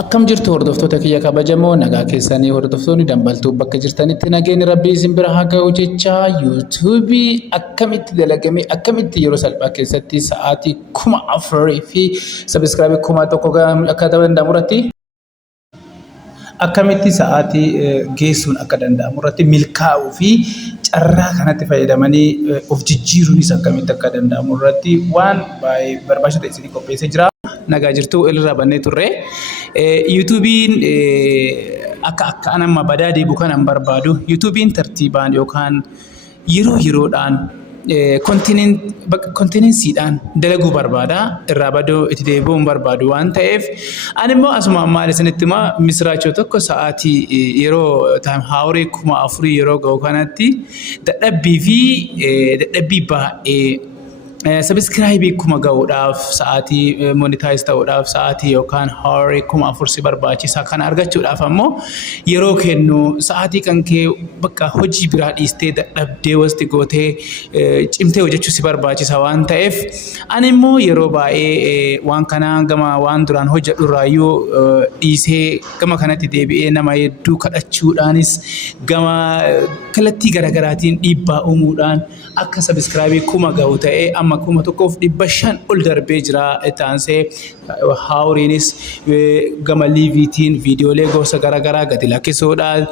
Akkam jirtu hordoftoota kiyya kabajamoo nagaa keessanii hordoftoonni dambaltuu bakka jirtanitti nageenyi rabbii isin bira haa ga'u jecha yuutuubii akkamitti dalagame akkamitti yeroo salphaa keessatti sa'aatii 4,000 fi sabiskiraabii 1,000 akka danda'amu irratti akkamitti sa'aatii geessuun akka danda'amu irratti milkaa'uu fi carraa kanatti fayyadamanii of jijjiiruunis akkamitti akka danda'amu irratti waan baay'ee barbaachisaa ta'e isinii qopheessee jira. Nagaa jirtu irraa bannee turre. YouTubein akka anamma badaa deebu kan an barbaadu YouTubein tartiibaan yookaan yeroodhaan kontinensiidhaan dalaguu barbaada irraa badoo itti deebi'uun barbaadu waan ta'eef ani immoo asuma maal isinitti misraachoo tokko sa'aatii yeroo haawaree 4,000 yeroo ga'u kanatti dadhabbii baay'ee sabiskiraayibii 1,000 ga'uudhaaf sa'aatii monitaayiz ta'uudhaaf sa'aatii yookaan haawaree 4,000 si barbaachisa. Kana argachuudhaaf ammoo yeroo kennu sa'aatii kan kee bakka hojii biraa dhiistee dadhabdee wasti gootee cimtee hojjechuu si barbaachisa waan ta'eef ani immoo yeroo baay'ee waan kanaa gama waan duraan hojjedhu irraayyuu dhiisee gama kanatti deebi'ee nama hedduu kadhachuudhaanis gama kallattii garaagaraatiin dhiibbaa uumuudhaan akka sabiskiraayibii 1,000 ga'u ta'ee amma 1,500 ol darbee jira taansee haawuriinis gama liiviitiin viidiyoolee gosa garaagaraa gadi lakkisuudhaan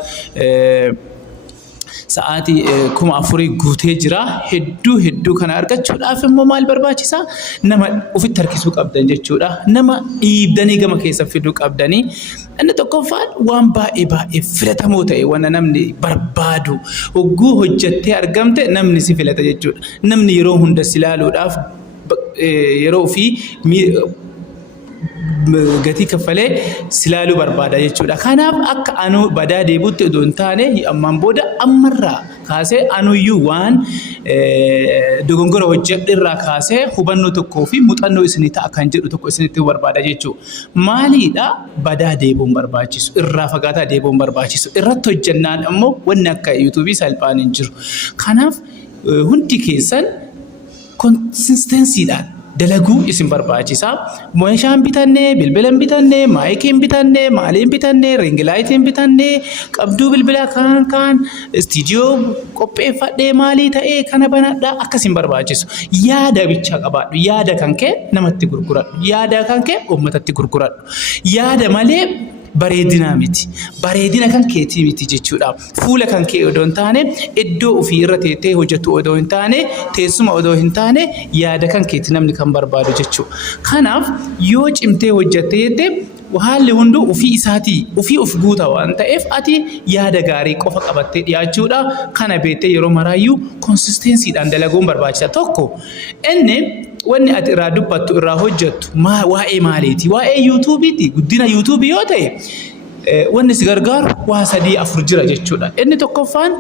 sa'aatii 4,000 guutee jira. Hedduu kana argachuudhaaf immoo maal barbaachisa? Nama ofitti harkisuu qabdan jechuudha. Nama dhiibdanii gama keessa fiduu qabdanii. Inni tokkoffaan waan baay'ee filatamoo ta'e waan namni barbaadu hogguu hojjettee argamte namni si filata jechuudha. Namni yeroo hunda si ilaaluudhaaf yeroo fi gatii kaffalee silaaluu barbaada jechuudha. Kanaaf akka anu badaa deebuutti odoo hin taane ammaan booda ammarraa kaasee anuyyuu waan dogongora hojjedhu irraa kaasee hubannoo tokkoo fi muuxannoo isinii ta'a kan jedhu tokko isinitti barbaada jechuudha. Maaliidha badaa deebuun barbaachisu irraa fagaataa deebuun barbaachisu irratti hojjennaan ammoo wanni akka yuutuubii salphaan hin jiru. Kanaaf hundi keessan konsistensiidhaan dalaguu isin barbaachisa. Meeshaan bitannee, bilbilan bitannee, maayikiin bitannee, maaliin bitannee, ringilaayitiin bitannee, qabduu bilbilaa kaan istiidiyoo qopheeffadhee maalii ta'ee kana banadhaa akkasin barbaachisu. Yaada bichaa qabaadhu. Yaada kan kee namatti gurguradhu. Yaada kan kee uummatatti gurguradhu. Yaada malee bareedina miti. Bareedina kan keetii miti jechuudha. Fuula kan kee odoo hin taane iddoo ofii irra teessee hojjettu odoo hin taane teessuma odoo hin taane yaada kan keetii namni kan barbaadu jechuudha. Kanaaf yoo cimtee hojjettee haalli hunduu ofii isaatii ofii of guuta waan ta'eef ati yaada gaarii qofa qabattee dhiyaachuudha. Kana beektee yeroo maraayyuu konsistensiidhaan dalaguun barbaachisa. Tokko inni wanni ati irraa dubbattu irraa hojjettu waa'ee maaliiti? Waa'ee yuutuubiiti. Guddina yuutuubii yoo ta'e wanni si gargaaru waa 3-4 jira jechuudha. Inni tokkoffaan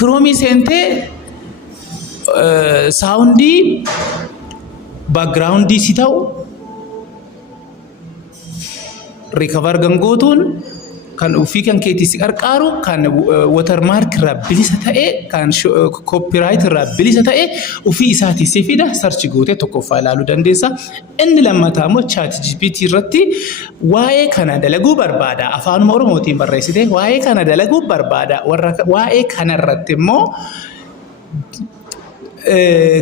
kiroomii seentee saawundii baakgiraawundii si ta'u rikavar gangootuun kan ofii kan keetii si qarqaaru kan watermark irraa bilisa ta'e kan copyright irraa bilisa ta'e ofii isaatii si fida sarchi gootee tokkoffaa ilaaluu dandeessa. Inni lammataa immoo ChatGPT irratti waa'ee kana dalaguu barbaada afaanuma Oromootiin barreessite waa'ee kana dalaguu barbaada waa'ee kana irratti immoo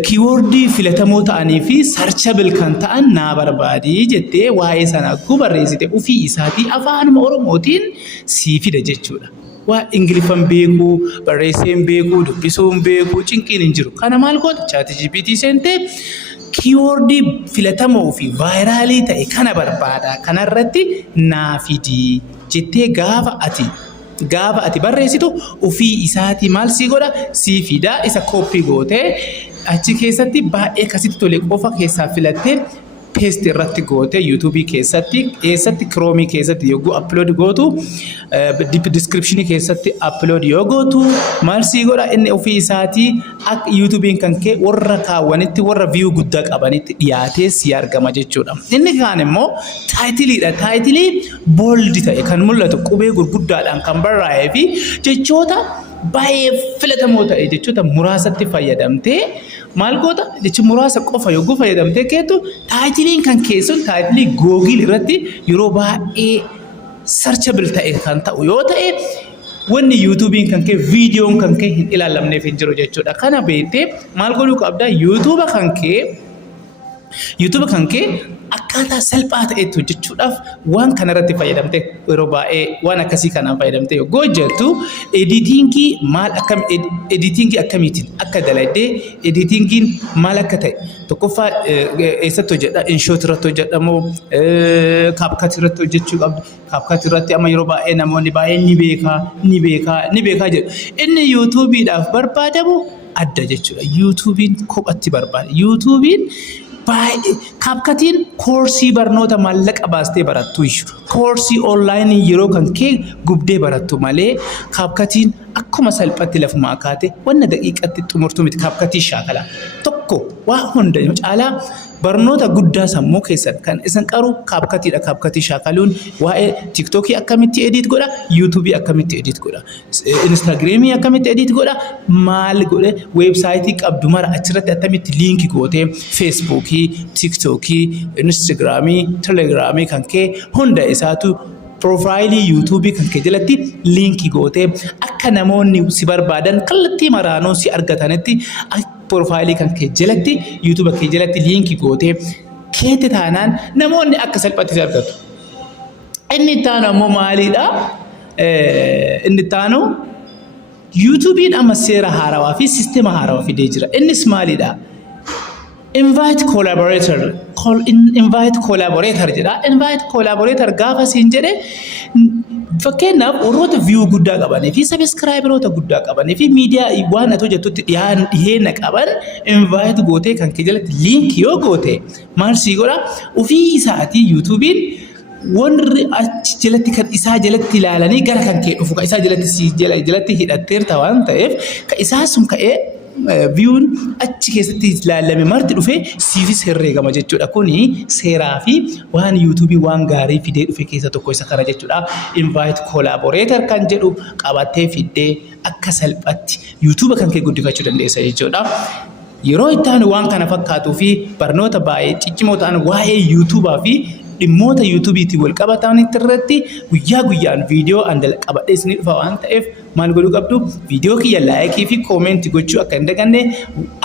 kiiwoordii filatamoo ta'anii fi sarchabil kan ta'an naa barbaadii jettee waa'ee sana akkuu barreessite ofii isaatii afaanuma Oromootiin sii fida jechuudha. Waa Ingiliffaan beekuu, barreesseen beekuu, dubbisuun beekuu cinqiin hin jiru. Kana maal goota? ChatGPT seentee kiiwoordii filatamoo fi vaayiraalii ta'e kana barbaada kanarratti naa fidii jettee gaafa ati barreessitu ofii isaatii maal sii godha sii fida isa kooppii gootee achi keessatti baay'ee akkasitti tole qofa keessaa filattee paste irratti gootee yuutuubii keessatti kiroomii keessatti yogguu upload gootu description keessatti upload yoo gootu maal sii godha inni ofii isaatii akka yuutuubiin kan kee warra kaawwanitti warra view guddaa qabanitti dhiyaatee si argama jechuudha. Inni kaan immoo taayitiliidha. Taayitilii bold ta'e kan mul'atu qubee gurguddaadhaan kan barraa'ee fi jechoota baay'ee filatamoo ta'e jechoota muraasatti fayyadamtee maal goota jechi muraasa qofa yogguu fayyadamtee keetu taayitiliin kan keessun taayitilii Google irratti yeroo baay'ee searchable ta'e kan ta'u yoo ta'e wanni YouTubein kan kee viidiyoon kan kee hin ilaalamneef hin jiru jechuudha. Kana beektee maal godhuu qabda YouTube kan kee akkaataa salphaa ta'etti hojjechuudhaaf waan kanarratti fayyadamte yeroo baay'ee waan akkasii kanaan fayyadamte yogguu hojjettu editingii akkamiitiin akka dalagdee editingiin maal akka ta'e tokkoffaa eessatti hojjedha InShot irratti hojjedhamoo CapCut irratti hojjechuu qabdu. CapCut irratti amma yeroo baay'ee namoonni baay'een ni beekaa jedhu. Inni YouTubeidhaaf barbaadamu adda jechuudha. YouTubein kophatti barbaada. YouTubein CapCutiin koorsii barnoota maallaqa baastee barattu koorsii onlaayinii yeroo kan kee gubdee barattu malee CapCutiin akkuma salphatti lafuma kaate wanna daqiiqatti xumurtu miti. CapCutiin shaakala tokko waa hunda caalaa barnoota guddaa sammuu keessan kan isin qaru CapCutidha. CapCutii shaakaluun waa'ee TikTokii akkamitti edit godha, YouTubeii akkamitti edit godha, Instagramii akkamitti edit godha, maal godhe weebsaayitii qabdu mara achirratti akkamitti liinki gootee Facebookii, TikTokii, Instagramii, Telegramii kan kee hunda isaatu profaayilii YouTubeii kan kee jalatti liinkii gootee akka namoonni si barbaadan kallattii maraanoo si argatanitti profaayilii kan kee jalatti YouTube kee jalatti liinkii gootee keetti taanaan namoonni akka salphatti si argatu. Inni itti aanu ammoo maalidha? Inni itti aanu YouTubein amma seera haarawaa fi sisteema haarawaa fidee jira. Innis maalidha? Invite collaborator jedha. Invite collaborator gaafa siin jedhe fakkeenyaaf warroota view guddaa qabanii fi subscriberoota guddaa qabanii fi miidiyaa waan ati hojjettutti dhiyeenya qaban invite gootee kan kee jalatti link yoo goote maal sii godha ofii isaatii YouTubein warri achi jalatti kan isaa jalatti ilaalanii gara kan kee dhufu kan isaa jalatti hidhatteerta waan ta'eef kan isaa sun ka'ee viewun achi keessatti ilaalame marti dhufee siifis herreegama jechuudha. Kuni seeraa fi waan YouTubeii waan gaarii fidee dhufe keessa tokko isa kana jechuudha. Invite collaborator kan jedhu qabattee fiddee akka salphatti YouTube kan kee guddifachuu dandeessa jechuudha. Yeroo itti aanu waan kana fakkaatuu fi barnoota baay'ee ciccimoo ta'an waa'ee YouTubaa fi dhimmoota YouTubeetiin wal qabatan irratti guyyaa guyyaan viidiyoo qabadhee isinii dhufa waan ta'eef maal godhuu qabdu viidiyoo kiyya laayikii fi koomentii gochuu akka hin daganne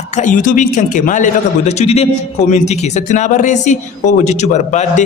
akka YouTubein kan kee maaliif akka godhachuu dide koomentii keessatti naa barreessi hoo hojjechuu barbaadde